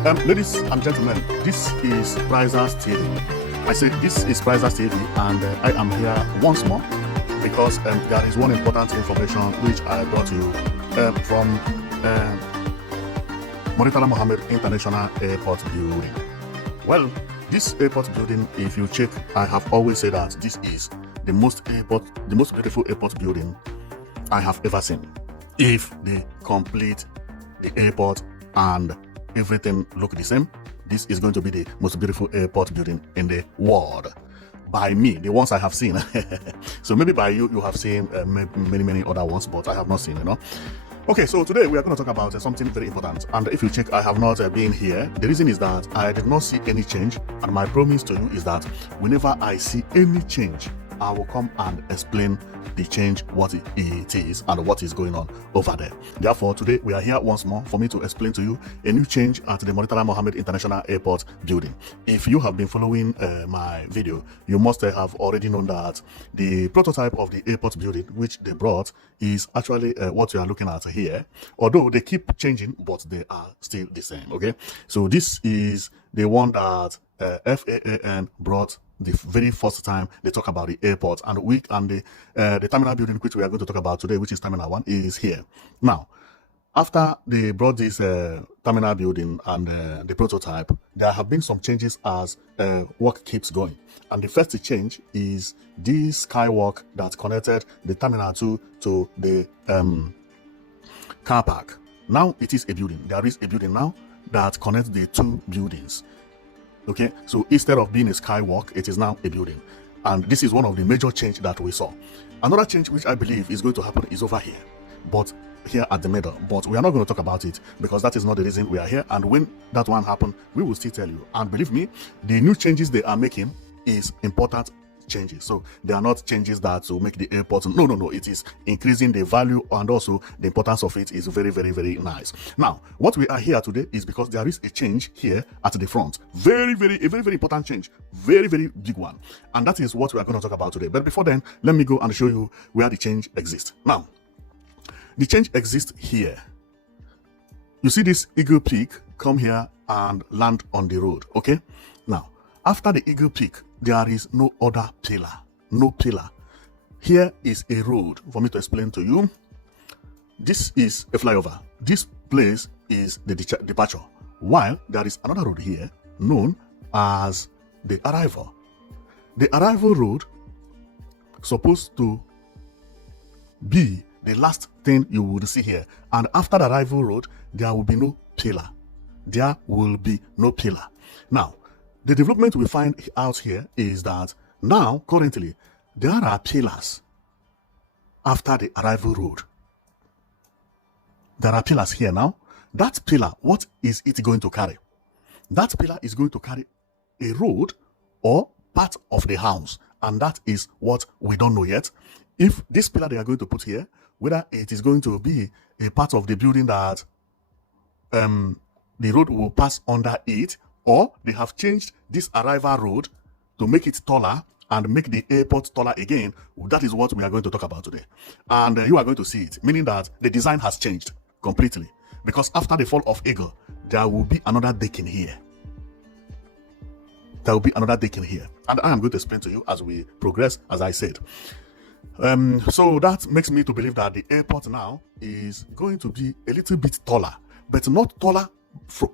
Ladies and gentlemen, this is Prizers TV. I said this is Prizers TV, and I am here once more because there is one important information which I brought to you from MURTALA Mohammed International Airport Building. Well, this airport building, if you check, I have always said that this is the most beautiful airport building I have ever seen. If they complete the airport and everything look the same, this is going to be the most beautiful airport building in the world. By me, the ones I have seen. So maybe by you have seen many other ones, but I have not seen, Okay, so today we are going to talk about something very important. And if you check, I have not been here. The reason is that I did not see any change. And my promise to you is that whenever I see any change, I will come and explain the change, what it is and what is going on over there. Therefore, today we are here once more for me to explain to you a new change at the MURTALA Mohammed International Airport building. If you have been following my video, you must have already known that the prototype of the airport building which they brought is actually what you are looking at here. Although they keep changing, but they are still the same. Okay, so this is the one that FAAN brought the very first time they talk about the airport, and the terminal building which we are going to talk about today, which is Terminal 1, is here. Now, after they brought this terminal building and the prototype, there have been some changes as work keeps going. And the first change is this skywalk that connected the Terminal 2 to the car park. Now it is a building. There is a building now that connects the two buildings. Okay, so instead of being a skywalk, it is now a building. And this is one of the major change that we saw. Another change which I believe is going to happen is over here, but here at the middle. But we are not going to talk about it because that is not the reason we are here. And when that one happens, we will still tell you. And believe me, the new changes they are making is important changes. So they are not changes that will make the airport. No. It is increasing the value, and also the importance of it is very nice. Now, what we are here today is because there is a change here at the front. A very important change. Very big one. And that is what we are going to talk about today. But before then, let me go and show you where the change exists. Now, the change exists here. You see this eagle peak come here and land on the road. Okay. Now, after the eagle peak, there is no other pillar. No pillar. Here is a road for me to explain to you. This is a flyover. This place is the departure. While there is another road here known as the arrival. The arrival road supposed to be the last thing you would see here. And after the arrival road, there will be no pillar. There will be no pillar. Now, the development we find out here is that now, currently, there are pillars after the arrival road. There are pillars here now. That pillar, what is it going to carry? That pillar is going to carry a road or part of the house. And that is what we don't know yet. If this pillar they are going to put here, whether it is going to be a part of the building that the road will pass under it, or they have changed this arrival road to make it taller and make the airport taller again. That is what we are going to talk about today. And you are going to see it, meaning that the design has changed completely. Because after the fall of Eagle, there will be another decking here. There will be another decking here. And I am going to explain to you as we progress, as I said. So that makes me to believe that the airport now is going to be a little bit taller, but not taller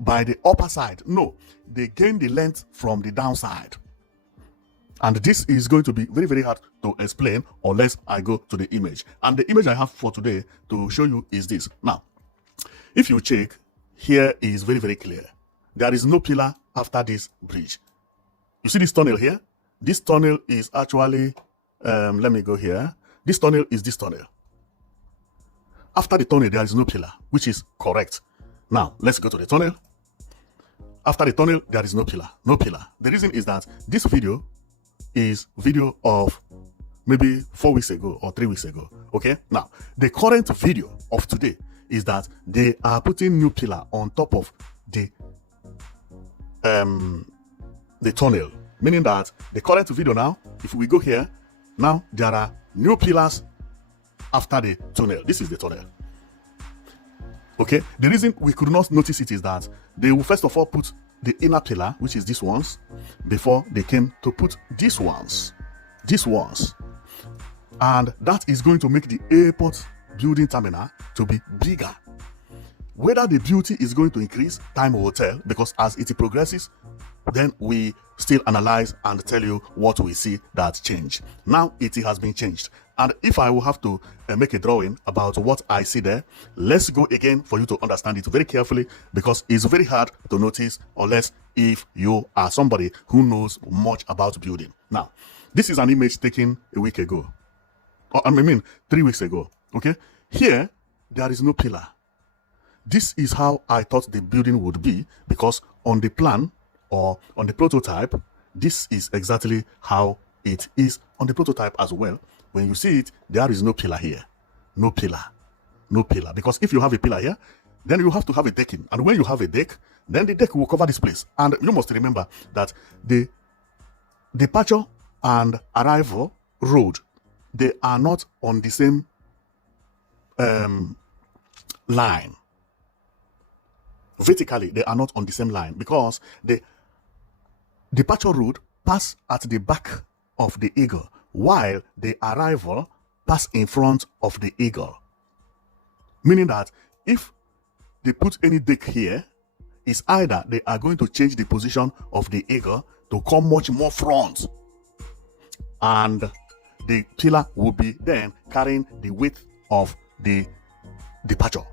by the upper side. No, they gain the length from the downside, and this is going to be very hard to explain unless I go to the image. And the image I have for today to show you is this. Now, if you check, here is very clear. There is no pillar after this bridge. You see this tunnel here? This tunnel is actually let me go here. This tunnel is this tunnel. After the tunnel, there is no pillar, which is correct. Now, let's go to the tunnel. After the tunnel, there is no pillar. No pillar. The reason is that this video is video of maybe 4 weeks ago or 3 weeks ago. Okay? Now, the current video of today is that they are putting new pillar on top of the tunnel. Meaning that the current video now, if we go here, now there are new pillars after the tunnel. This is the tunnel. Okay, the reason we could not notice it is that they will first of all put the inner pillar, which is these ones, before they came to put these ones. And that is going to make the airport building terminal to be bigger. Whether the beauty is going to increase, time will tell, because as it progresses, then we still analyze and tell you what we see that change. Now it has been changed. And if I will have to make a drawing about what I see there, let's go again for you to understand it very carefully, because it's very hard to notice unless if you are somebody who knows much about building. Now, this is an image taken a week ago. I mean 3 weeks ago. Okay, here there is no pillar. This is how I thought the building would be, because on the plan or on the prototype, this is exactly how it is on the prototype as well. When you see it, there is no pillar here. No pillar. Because if you have a pillar here, then you have to have a decking. And when you have a deck, then the deck will cover this place. And you must remember that the departure and arrival road, they are not on the same line. Vertically, they are not on the same line, because the departure road pass at the back of the eagle, while the arrival pass in front of the eagle. Meaning that if they put any deck here, it's either they are going to change the position of the eagle to come much more front, and the pillar will be then carrying the width of the departure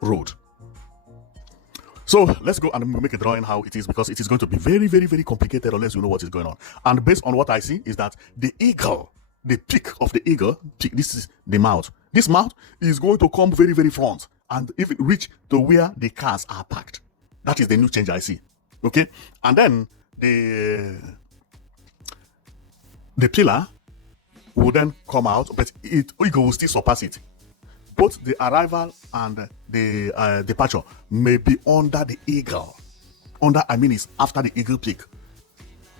road. So let's go and make a drawing how it is, because it is going to be very, very, very complicated unless you know what is going on. And based on what I see is that the eagle, the peak of the eagle, this is the mouth. This mouth is going to come very, very front, and even reach to where the cars are parked. That is the new change I see. Okay, and then the pillar will then come out, but eagle will still surpass it. Both the arrival and the departure may be under the eagle. It's after the eagle peak.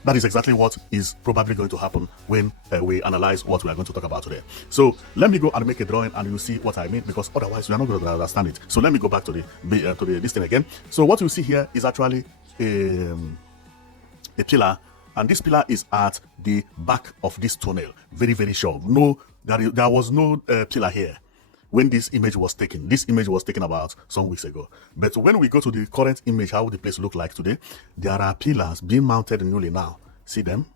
That is exactly what is probably going to happen when we analyze what we are going to talk about today. So let me go and make a drawing, and you see what I mean, because otherwise we are not going to understand it. So let me go back to this thing again. So what you see here is actually a pillar, and this pillar is at the back of this tunnel. Very, very short. No, there was no pillar here when this image was taken. This image was taken about some weeks ago. But when we go to the current image, how the place look like today, there are pillars being mounted newly now. See them,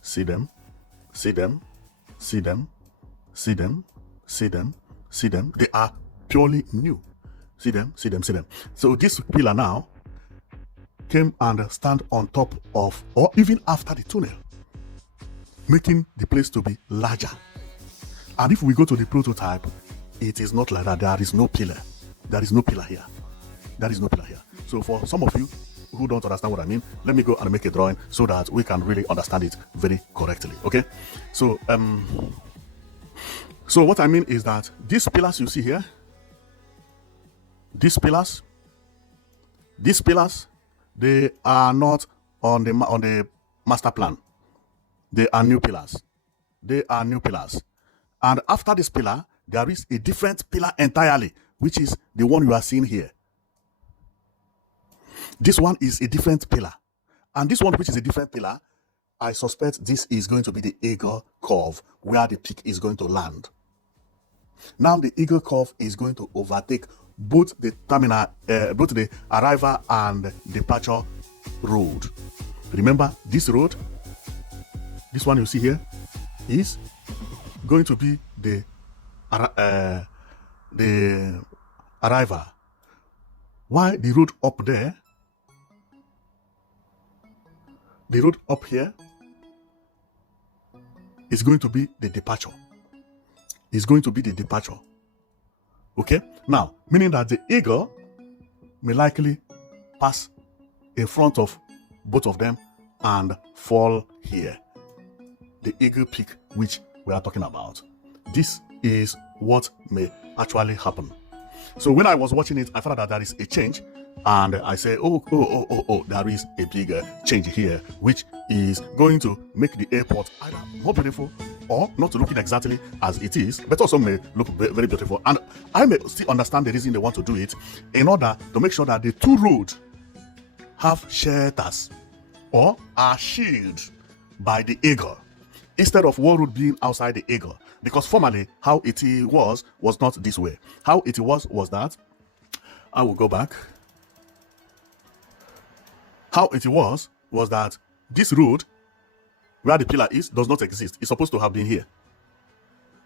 see them, see them, see them, see them, see them, see them. They are purely new. See them, see them, see them. So this pillar now came and stand on top of, or even after the tunnel, making the place to be larger. And if we go to the prototype, it is not like that. There is no pillar. There is no pillar here. There is no pillar here. So for some of you who don't understand what I mean, let me go and make a drawing so that we can really understand it very correctly. Okay? So what I mean is that these pillars you see here, these pillars, they are not on the master plan. They are new pillars. They are new pillars. And after this pillar, there is a different pillar entirely, which is the one you are seeing here. This one is a different pillar. And this one, which is a different pillar, I suspect this is going to be the eagle curve, where the peak is going to land. Now the eagle curve is going to overtake both the terminal, both the arrival and departure road. Remember, this road, this one you see here, is going to be the arrival. Why the road up there, the road up here is going to be the departure. Is going to be the departure. Okay? Now, meaning that the eagle may likely pass in front of both of them and fall here. The eagle peak, which we are talking about. This is what may actually happen. So when I was watching it, I found out that there is a change, and I say, oh, there is a bigger change here, which is going to make the airport either more beautiful or not looking exactly as it is, but also may look very beautiful. And I may still understand the reason they want to do it, in order to make sure that the two roads have shelters or are shielded by the eagle, instead of one road being outside the eagle. Because formerly, how it was not this way. How it was that, I will go back. How it was that this road, where the pillar is, does not exist. It's supposed to have been here.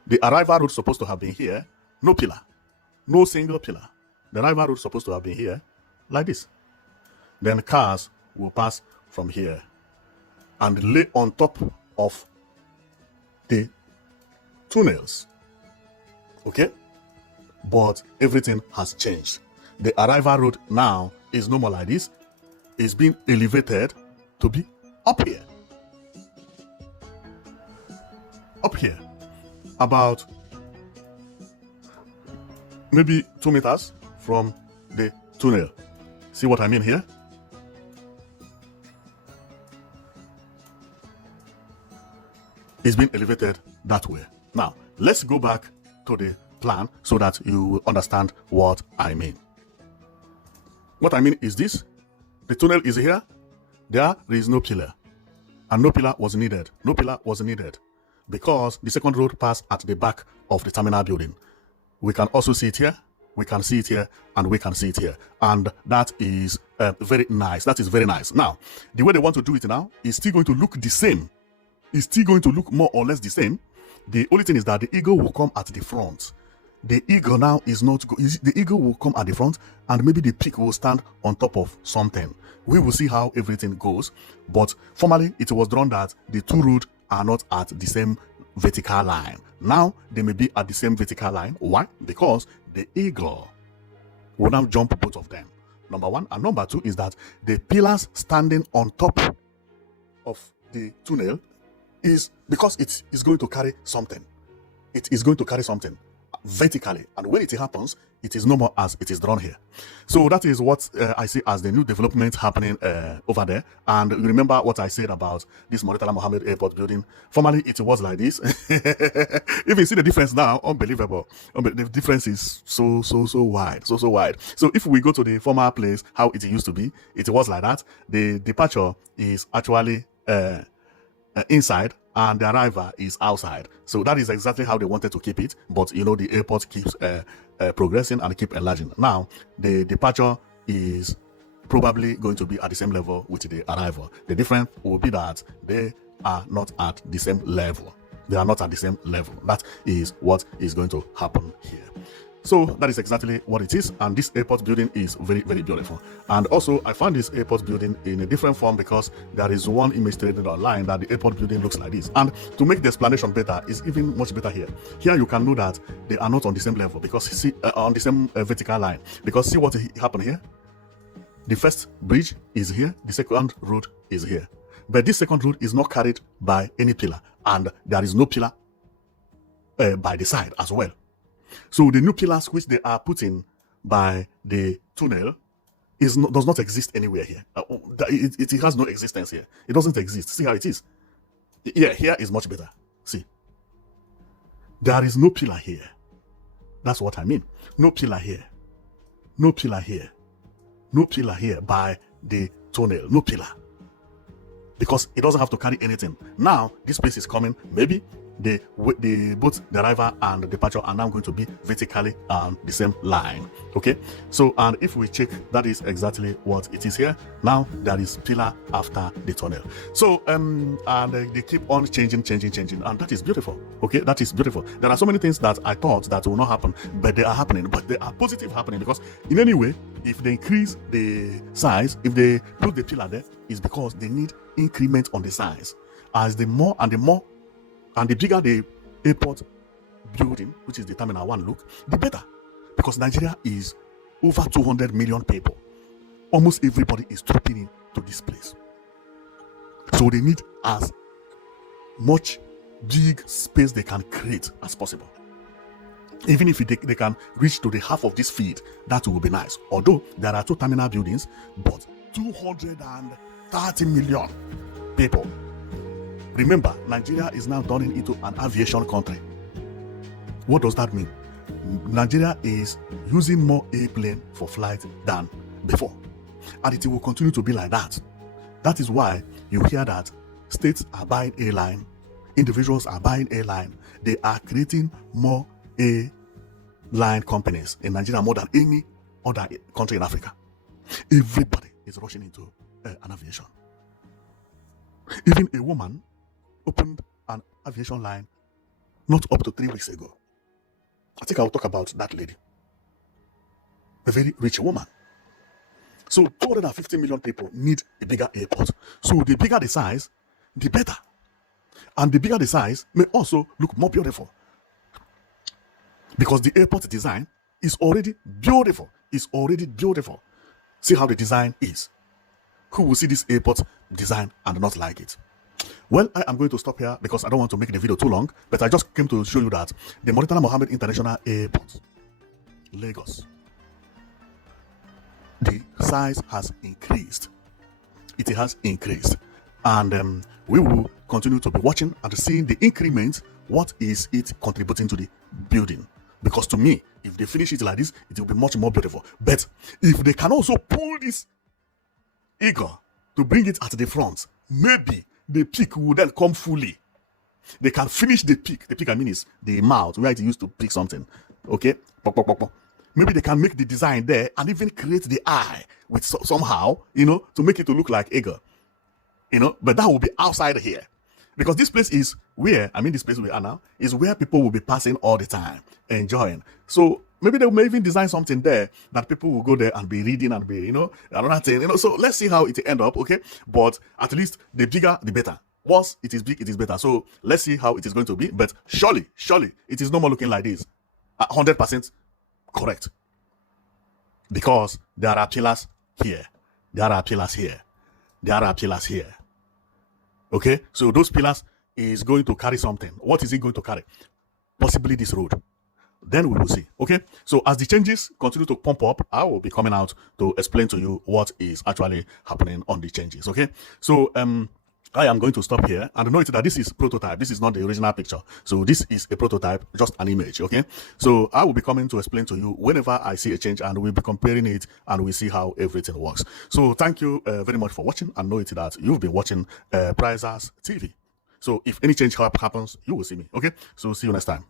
The arrival road is supposed to have been here. No pillar. No single pillar. The arrival road is supposed to have been here, like this. Then cars will pass from here and lay on top of the tunnels. Okay? But everything has changed. The arrival road now is no more like this. It's been elevated to be up here. Up here. About maybe 2 meters from the tunnel. See what I mean here? It's been elevated that way. Now, let's go back to the plan so that you will understand what I mean. What I mean is this. The tunnel is here. There is no pillar. And no pillar was needed. No pillar was needed because the second road passed at the back of the terminal building. We can also see it here. We can see it here, and we can see it here. And that is very nice. That is very nice. Now, the way they want to do it now is still going to look the same. It's still going to look more or less the same. The only thing is that the eagle will come at the front. The eagle now is not, the eagle will come at the front, and maybe the peak will stand on top of something. We will see how everything goes. But formerly, it was drawn that the two roads are not at the same vertical line. Now, they may be at the same vertical line. Why? Because the eagle will now jump both of them. Number one. And number two is that the pillars standing on top of the tunnel is because it is going to carry something. It is going to carry something vertically, and when it happens, it is no more as it is drawn here. So that is what I see as the new development happening over there. And you remember what I said about this MURTALA Mohammed Airport building? Formerly, it was like this. If you see the difference now, unbelievable. The difference is so wide, so wide. So if we go to the former place, how it used to be, it was like that. The departure is actually inside, and the arrival is outside. So that is exactly how they wanted to keep it. But you know, the airport keeps progressing and keep enlarging. Now, the departure is probably going to be at the same level with the arrival. The difference will be that they are not at the same level. They are not at the same level. That is what is going to happen here. So that is exactly what it is, and this airport building is very beautiful. And also, I found this airport building in a different form because there is one image traded online that the airport building looks like this. And to make the explanation better, is even much better here. Here you can know that they are not on the same level, because see on the same vertical line. Because see what happened here. The first bridge is here, the second road is here, but this second road is not carried by any pillar, and there is no pillar by the side as well. So the new pillars which they are putting by the tunnel does not exist anywhere here. It has no existence here. It doesn't exist. See how it is. Yeah, here is much better. See. There is no pillar here. That's what I mean. No pillar here. No pillar here. No pillar here by the tunnel. No pillar. Because it doesn't have to carry anything. Now, this place is coming. Maybe both the arrival and the departure are now going to be vertically on the same line. Okay, so and if we check, that is exactly what it is here. Now there is pillar after the tunnel. So and they keep on changing, and that is beautiful. Okay, that is beautiful. There are so many things that I thought that will not happen, but they are happening. But they are positive happening, because in any way, if they increase the size, if they put the pillar there, is because they need increment on the size. As the more and the more and the bigger the airport building, which is the Terminal 1 look, the better. Because Nigeria is over 200 million people. Almost everybody is trooping into this place. So they need as much big space they can create as possible. Even if they can reach to the half of this field, that will be nice. Although there are two terminal buildings, but 230 million people Remember, Nigeria is now turning into an aviation country. What does that mean? Nigeria is using more airplane for flight than before, and it will continue to be like that. That is why you hear that states are buying airline, individuals are buying airline. They are creating more airline companies in Nigeria more than any other country in Africa. Everybody is rushing into an aviation. Even a woman opened an aviation line not up to 3 weeks ago. I think I'll talk about that lady. A very rich woman. So 250 million people need a bigger airport. So the bigger the size, the better. And the bigger the size may also look more beautiful. Because the airport design is already beautiful. It's already beautiful. See how the design is. Who will see this airport design and not like it? Well, I am going to stop here because I don't want to make the video too long, but I just came to show you that the MURTALA Mohammed International Airport, Lagos, the size has increased. It has increased. And we will continue to be watching and seeing the increment. What is it contributing to the building? Because to me, if they finish it like this, it will be much more beautiful. But if they can also pull this eagle to bring it at the front, maybe the peak will then come fully. They can finish the peak. The peak, I mean, is the mouth where it used to pick something. Okay? Maybe they can make the design there and even create the eye with somehow, to make it to look like eagle. But that will be outside here. Because this place is where, this place we are now, is where people will be passing all the time, enjoying. So maybe they may even design something there that people will go there and be reading and be, another thing, So let's see how it end up, okay? But at least the bigger, the better. Once it is big, it is better. So let's see how it is going to be. But surely, it is no more looking like this. 100% correct. Because there are pillars here. There are pillars here. There are pillars here. Okay, so those pillars is going to carry something. What is it going to carry? Possibly this road. Then we will see. Okay, so as the changes continue to pump up, I will be coming out to explain to you what is actually happening on the changes. Okay, so I am going to stop here and note that this is prototype. This is not the original picture. So this is a prototype, just an image. Okay, so I will be coming to explain to you whenever I see a change, and we'll be comparing it and we see how everything works. So thank you very much for watching, and note that you've been watching Prizers TV. So if any change happens, you will see me. Okay, so see you next time.